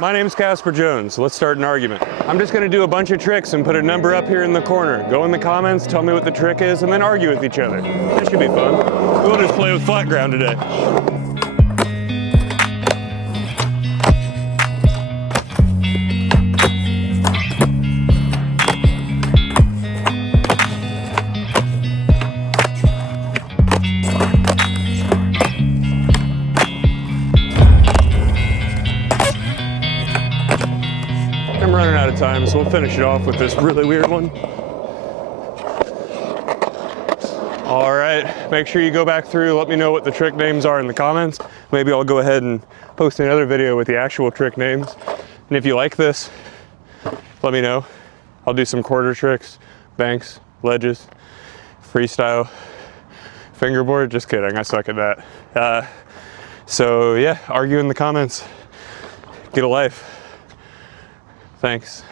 My name's Casper Jones. Let's start an argument. I'm just gonna do a bunch of tricks and put a number up here in the corner. Go in the comments, tell me what the trick is, and then argue with each other. That should be fun. We'll just play with Flatground today. I'm running out of time, so we'll finish it off with this really weird one. All right, make sure you go back through, let me know what the trick names are in the comments. Maybe I'll go ahead and post another video with the actual trick names. And if you like this, let me know. I'll do some quarter tricks, banks, ledges, freestyle, fingerboard. Just kidding, I suck at that. So yeah, argue in the comments. Get a life. Thanks.